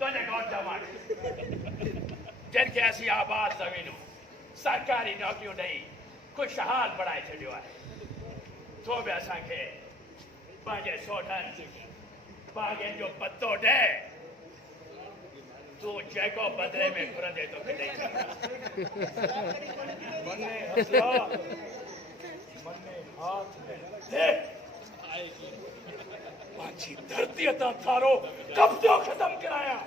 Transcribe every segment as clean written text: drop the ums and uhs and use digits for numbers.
तुझे नौजवान जिनके असी आबाद ज़मीनूं सरकारी नौकरियूं ॾेई खुशहाल बणाए छॾियो आहे तो बि असांखे पंहिंजे सोढनि भाॻनि जो पतो ॾे तूं जेको बदिले में घुरंदे तोखे ॾेई पंहिंजी धरतीअ तां थारो कब्ज़ो ख़तम कराया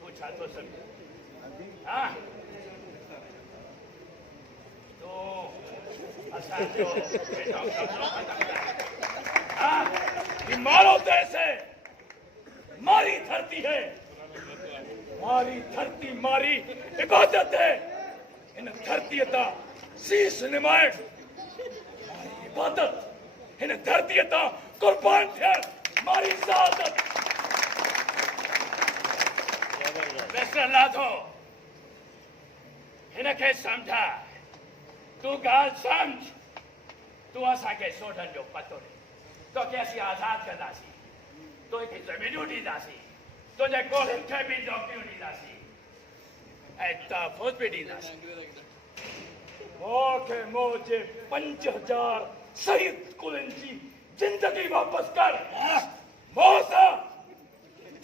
तूं छा थो सम्झी हाँ तो असांजो मारो देश है मारी धरती है मारी धरती मारी इबादत है इन धरती ता शीश निमाए मारी इबादत इन धरती ता कुर्बान थे मारी सादत मिस्टर लाधो इनके समझा तू गाल समझ तू असांखे सोढनि जो पतो ॾे तोखे असीं आज़ाद कंदासीं तोखे ज़मीनूं ॾींदासीं तुंहिंजे कोड़ियुनि खे बि नौकरियूं ॾींदासीं ऐं तहफ़ुज़ बि ॾींदासीं मूंखे मुंहिंजे 5000 शहीद कुलनि जी ज़िंदगी वापसि कर मूंसां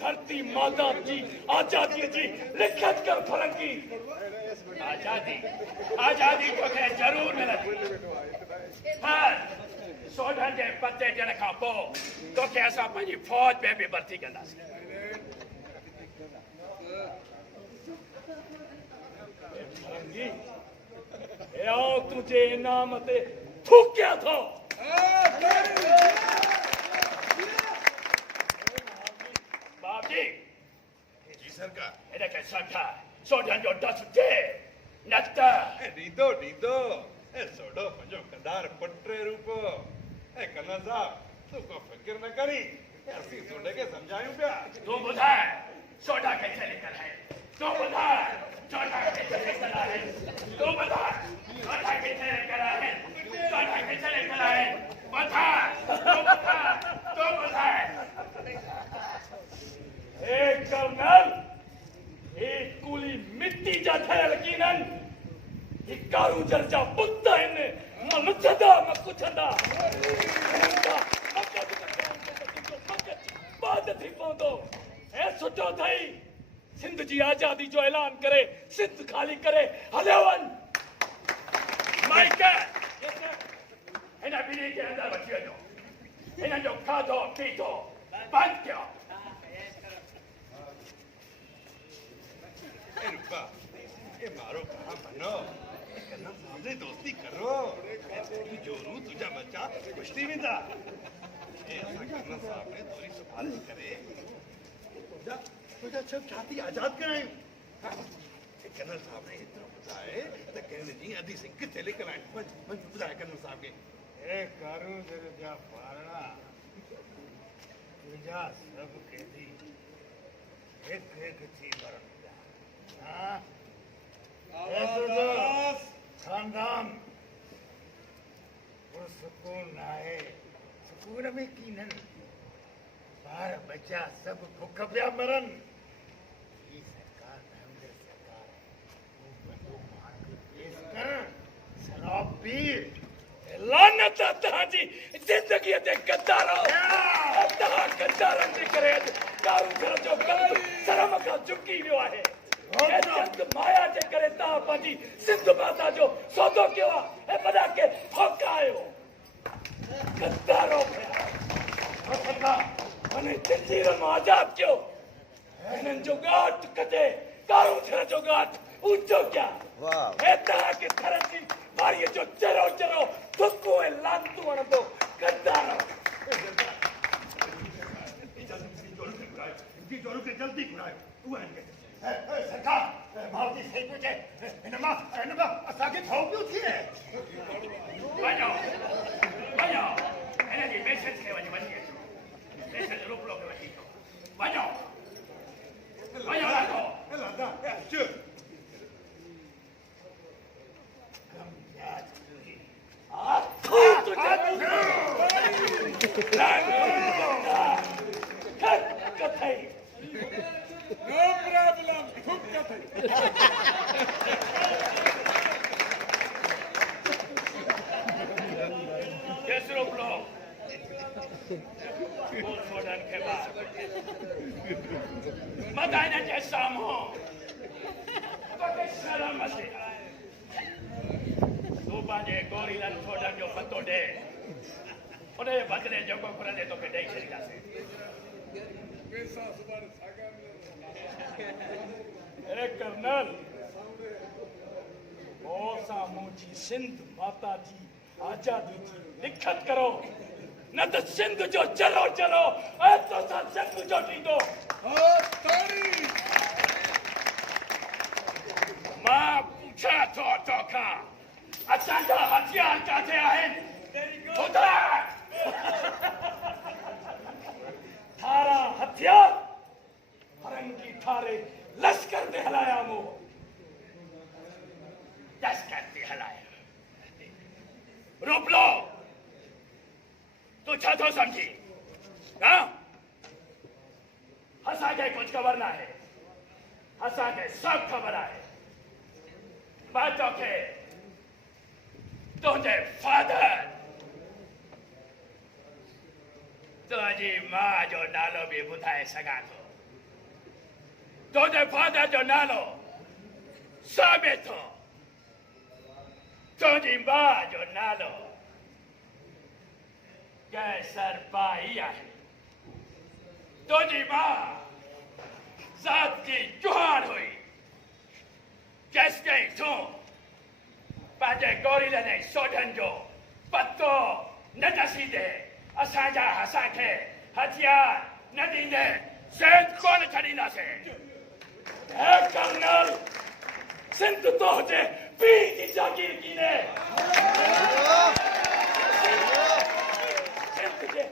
धरती माता जी आज़ादी जी लिखत कर फरंगी आज़ादी तोखे ज़रूर मिलंदी पर सोढनि जे पते ॾियण खां पोइ तोखे असां पंहिंजी फ़ौज में बि भर्ती कंदासीं फरंगी तुंहिंजे इनाम ते थूकिया थो बाबजी जी सरकार इनखे सम्झा सोढनि जो डस ॾे न त ॾींदो सोढो पंहिंजो कंदार पुटे रूप कन्ना साहब तूं को फिक्र न करी असीं सोढे खे सम्झायूं पिया तूं ॿुधाए सोढा खे छॾे करे तूं ॿुधाए सोढा खे छॾे करे तूं ॿुधाए सोढा खे छॾे करे सोढा खे छॾे करे तूं ॿुधाए हे कर्नल हे कूली मिट्टी जा ठहियल कीननि ही कारूजर जा पुत आहिनि न लुचंदा न कुछंदा बाद थी पवंदो ऐं सुठो अथई सिंध जी आज़ादी जो ऐलान करे सिंध ख़ाली करे हलियो वञ माइक हिन ॿिन्ही खे अंदरि वठी वञो हिननि जो खाधो पीतो बंदि कयो रुपा ये मारो कहा बनो कन्ना साहब से दोस्ती करो तू जोरू तुझा बच्चा कुश्ती में था ये ऐसा कन्ना साहब ने थोड़ी सवाल नहीं करे तुझा सब छाती आजाद कराए कन्ना साहब ने इतना बताए तो कहने जी आदि सिंह किथे लेकर आए मन बताया कन्ना साहब के ए कारू जरा जा पारना तुझा सब कहती एक थी मरण खानदान सुकून आए सुकून में कीनन बार बच्चा सब भूख पिया मरन ये सरकार हमने सरकार पेश कर शराब पी लानत तव्हांजी ज़िंदगीअ ते गद्दारो तव्हां गद्दारनि जे करे कारूजर जो कल्ब शर्म खां झुकी वियो आहे चंद माया जे करे तव्हां पंहिंजी सिंध माता जो सौदो कयो आहे ऐं वॾा खे ठोकायो गद्दारो वञे जंजीरनि मां आज़ादु कयो हिननि जो ॻाठ कटे कारूजर जो ॻाठ ऊचो कया ऐं तव्हांखे थर जी वारीअ जो चरो चरो थुको ऐं लानतूं हणंदो गद्दारो जल्दी घुरायो सरकार भावजी सही पूछे इनमा असांखे खाओ पियो थिए वञो हिन जी मैसेज खे वञी अचो मैसेज रोपलो खे वठी अचो वञो लाडो कम याद Yes, Rooplo. वो सोडन के बाद मदाइने के सामो तो के शर्म से तू पांजे गोरीलन सोडन जो पतो दे उन्हें बदले जो को करे तो के दे छड़ीदा से पैसा सुबार सागा अरे कर्नल ओ सामूची सिंध माता जी आजादी जी लिखत करो न तो सिंध जो चलो चलो तो सा सिंध जो टींदो तारी मां पूछा तो का असांजा हथियार काथे आहिनि खुदा थारा हथियार फरंगी थारे लश्कर ते हलाया मो लश्कर ते हलाया रोपलो तू छा तो समझी हाँ हंसा के कुछ खबर ना है हंसा के सब खबर है बातों के तुझे फादर तुझी मां जो नालो भी बुधाए सगा थो तुझे फादर जो नालो साबे थो तुझी मां जो नालो कैसर पाई है तुझी मां जात की चुहान हुई कैस गई तू पांजे गोरीले ने सोडन जो पत्तो न दसी दे असांजा हसा के हथियार न दींदे सेंध कौन छड़ींदा से हे कर्नल सिंध तो जे पी की जागीर कीने सिंध जे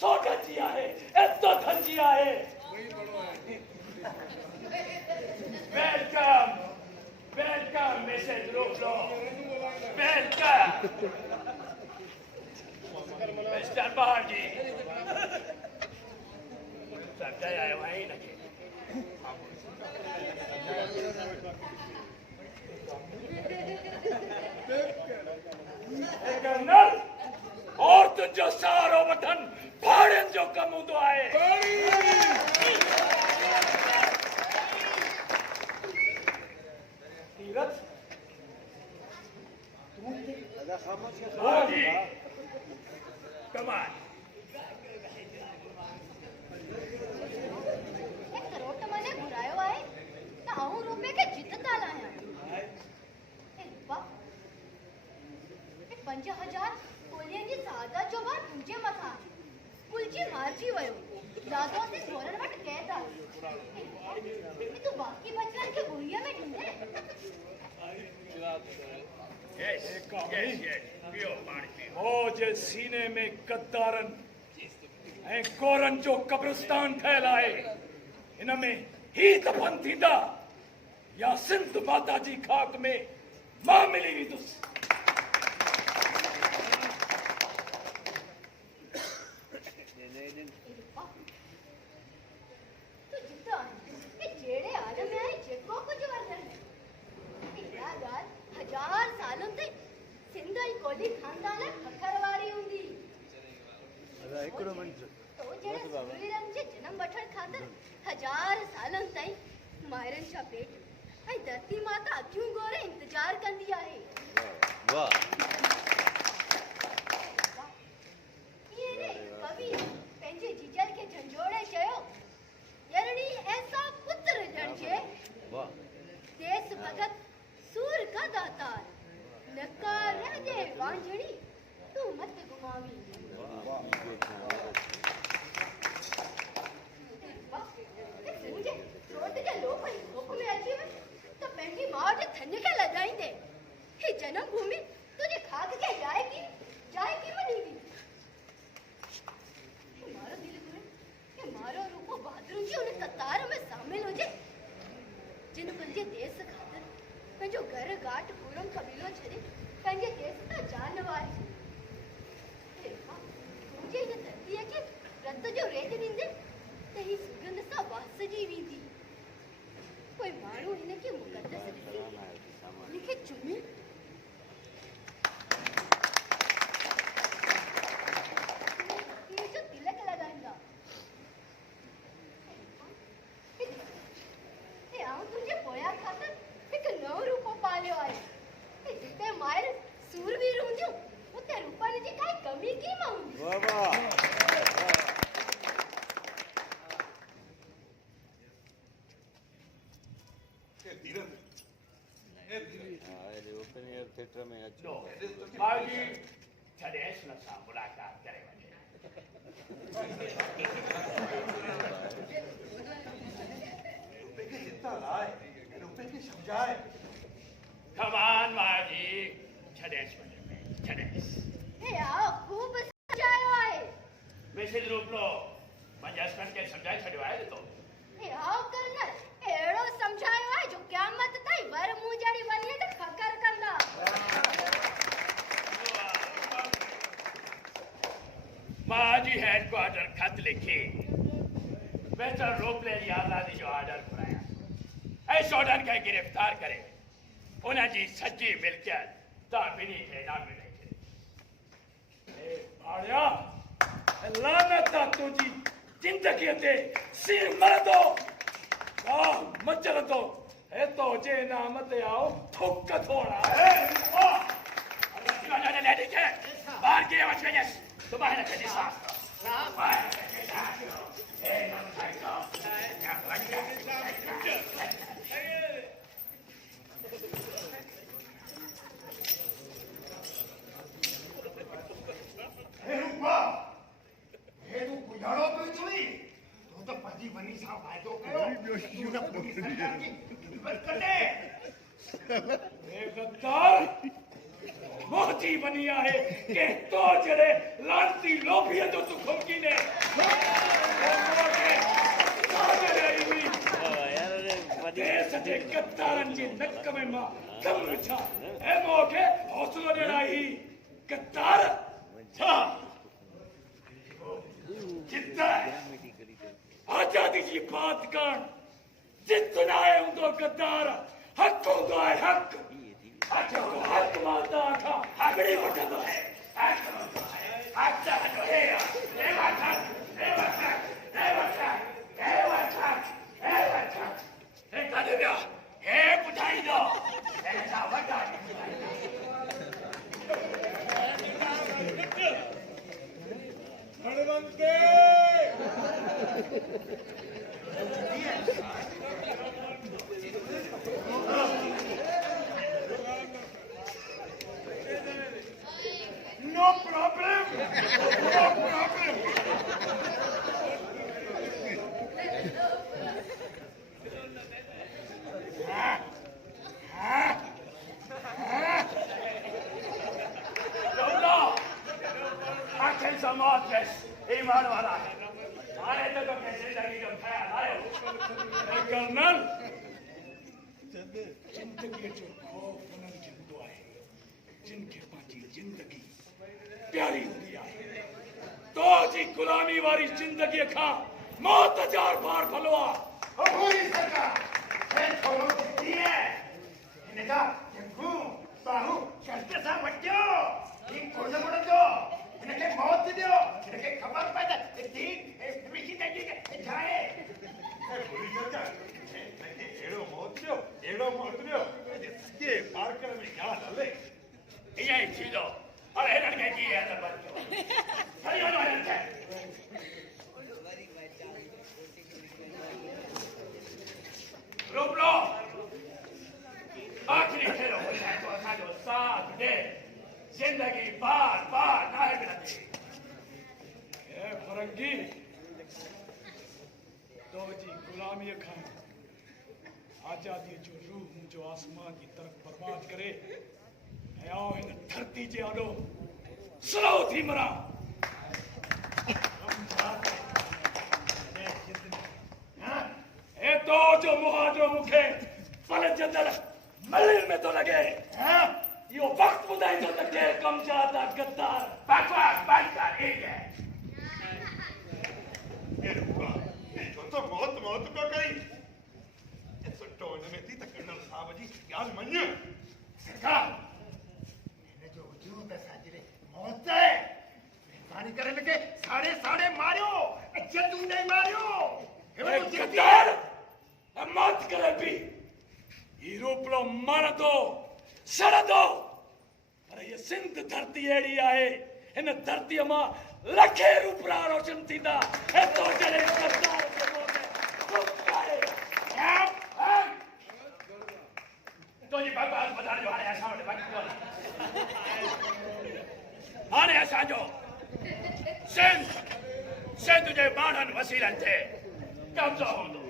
सोडन जी आहे एतो धंजी आहे welcome Mrs Rupalo welcome mister बाजी सब आए वहीं लगे कर्नल और तुझो सारो वतन फाड़न जो कम हूंदो आहे तीरथ जी कमाल करोट मने घुरायो आहे त आऊं रुपए के जितता लाया ए बा ए 5000 कोलियन जी सादा जो बार तुझे मथा कुलजी मारजी वयो दादो से जोरन वट कहता ए तू बाकी बचन के गुड़िया में ढूंढे Yes, पियो पानी पियो ओ जे सीने में कद्दारन ऐं कोरन जो कब्रिस्तान ठहियल आहे हिन में ही दफन थींदा या सिंध माता जी खाक में मां मिली वेंदुसि तू जिता ए जेड़े आलम में आए जेको कुछ वर्णन इहा गाल 1000 सालों ते सिंध ई कोली खानदान फखरवारी हुंदी तो जेड़े सूरीरन जे जन्म वठण खातर 1000 सालन ताईं मायरन शा पेट ऐं धरती माता अखियूं गोरे इंतजार कंदी आहे वाह ये रे कवि पंहिंजे जीजल खे झंझोड़े चयो यरणी ऐसा पुत्र जणजे वाह देश भगत सूर का दातार नकार दे वांझड़ी तू मत घुमावी मुझे रोट जे लोक में अची वे तो पंहिंजी मां जे थन खे लॻाईंदे ही जन्म भूमि तुझे खाक के जाए की मनींदी मारो दिल घुरे कि मारो रूपो बहादुर जी उन कतार में शामिल हो जे जिन पंहिंजे देश खातिर पंहिंजो घर घाट पूरम कबीलो छॾे पंहिंजे देश सां जान वारी मुझे ये धरती बाजी छडेस न सां मुलाक़ात करे वञे रुपए के चिंता लाए रुपए के समझाए कमान बाजी छडेस वञे छडेस हे आओ खूब समझायो आहे मिसिस रूपलो पंहिंजे हस्बैंड खे समझाए छॾियो आहे न तो हे आओ कर्नल अहिड़ो समझायो आहे जो क़यामत ताईं वर मूं जहिड़ी वञे त फ़कर कंदा बाजी हेडक्वार्टर खत लिखी मिस्टर रोपले जी आज़ादी जो ऑर्डर घुराया ऐं सोडन खे गिरफ़्तार करे उनजी सॼी मिल्कियत तव्हां ॿिन्ही खे इनाम में ॾेई छॾी भाड़िया लानत आहे तुंहिंजी ज़िंदगीअ ते सिर मरंदो मचलंदो हेतो हुजे इनाम ते आओ थुक थोड़ा लेडी खे ॿाहिरि गिरे वठी वञेसि सुभाणे खे ॾिसां हे रूपा हे तू गुजारो तो तुई तो तो पजी वनी सा वायदो कयो तू न पूरी सरकार की खिदमत करे हे गद्दार मोहती बनी आहे के तो जड़े लांती लोभिया जो तू खुमकी ने देश जे गद्दारन जी नक में मां कम रखा ए मोखे हौसलो ॾियणाई गद्दार छा जितना आजादी जी बात करण जितना है उनको गद्दार हक होता है हक अच्छा तो हक माता का हगड़ी उठता है हक होता है हक जो है ये बात है ये बात है ये बात है ये बात है ये बात है ये कर दिया ये बुझाई दो ऐसा बता हनुमंते नो प्रॉब्लम नो प्रॉब्लम आखिर समाज में ईमान वाला है आने तक अपने जिंदगी का ख्याल आयो कर्नल जिंदगी जो खौफ उन्हनि खे हूंदो आहे जिनखे पंहिंजी जिंदगी प्यारी हूंदी आहे तो जी गुलामी वारी जिंदगीअ खां मौत जार बार भलो आहे पूरी सरकार हे छोड़ो दिए इनका जंगू बाहु शस्त्र सा बच्चो इन कोने कोने दो इनके मौत दियो इनके खबर पैदा ठीक मिशी तक के जाए पूरी सरकार एड़ो मौत दियो ये पार कर में क्या हले ये चीजो और हेरन के की है तो बच्चो खड़ी हो जाओ इनके रूपलो आखिरी खेलो हो जाए तो असांजो साथ दे जिंदगी बार बार नाहे मिलंदी ए फरंगी तो जी गुलामी खां आजादी जो रूह मुझो आसमान की तरफ बर्बाद करे ऐं आओ हिन धरती जे आॾो स्लो थी मरां ए तो जो मुहाजो मूंखे पल जंदड़ मलिर में तो लगे यो वक्त ॿुधाईंदो त केरु कम जाता गद्दार बकवास बंद कर ठीक है ये रुका जो तो मौत मौत को कई ये सुट्टो में थी त कर्नल साहब जी ॻाल्हि मञ सरकार मैंने जो वजूद साजरे मौत है मेहरबानी करे लगे साड़े साड़े मारियो जदू नहीं मारियो ए गद्दार मौत करे भी ये रूपलो मर दो सड़ दो पर ये सिंध धरती अहिड़ी आहे हिन धरतीअ मां लखे रूपड़ा रोशन थींदा ऐं तो जॾहिं गद्दार जे मुंहं में थुक आहे तुंहिंजी बकवास ॿुधण जो हाणे असां वटि वक़्तु कोन्हे असांजो सिंध सिंध जे माण्हुनि वसीलनि ते कब्ज़ो हूंदो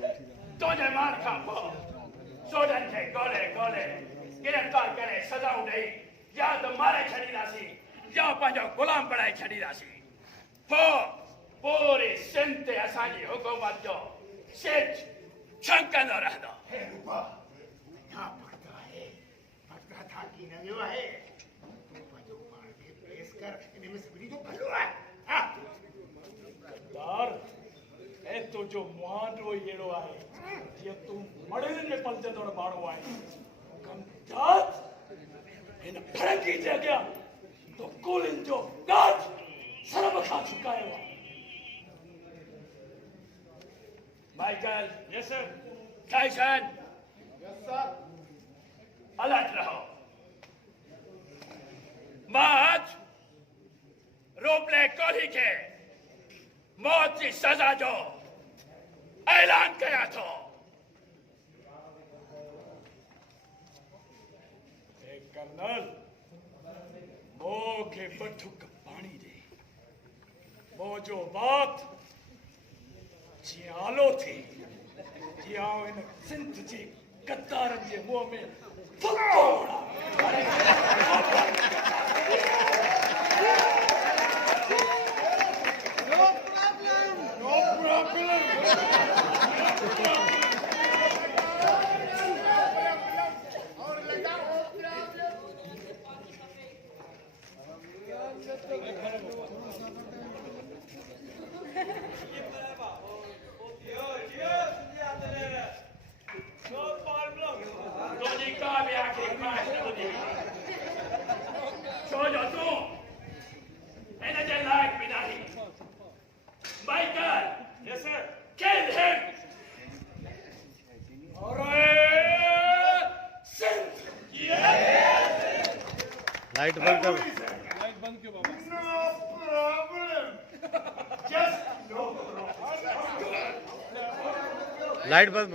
तुंहिंजे मार खां पोइ सोडनि खे ॻोल्हे ॻोल्हे गिरफ़्तार करे सज़ाऊं ॾेई या त मारे छॾींदासीं या पंहिंजो गुलाम बणाए छॾींदासीं पोइ पूरी सिंध ते असांजी हुकूमत जो सिज छंकंदो रहंदो हे रूपा यहाँ भगता है भगता था कि न वियो आहे तू पंहिंजो पाण खे पेश कर इन में सभिनी जो भलो आहे हा गद्दार ऐं तुंहिंजो मुहांडो ई अहिड़ो आहे जीअं तूं मड़ियुनि में पलजंदड़ माण्हू आहे कमजात हिन फड़ंगी जे अॻियां तो कोलिन जो गाज शर्म खां झुकायो आहे Michael yes sir Tyson yes sir alert रहो मां आज रोपले कोली खे मौत जी सजा जो ऐलान कया थो कर्नल मूंखे बठुक पाणी ॾे मुंहिंजो बात जीअं आलो थी जीअं आउं हिन सिंध जे गद्दारनि जे मुंहं में फुको नो प्रॉब्लम और लगाओ तुंहिंजी का बि आखिरी ख़्वाहिश न ॿुधी छो जो तूं हिन जे लाइक़ बि नाहीं Michael yes sir kill him और सिंध लाइट बंद कर लाइट बंद क्यों बाबा no problem just no problem light बंद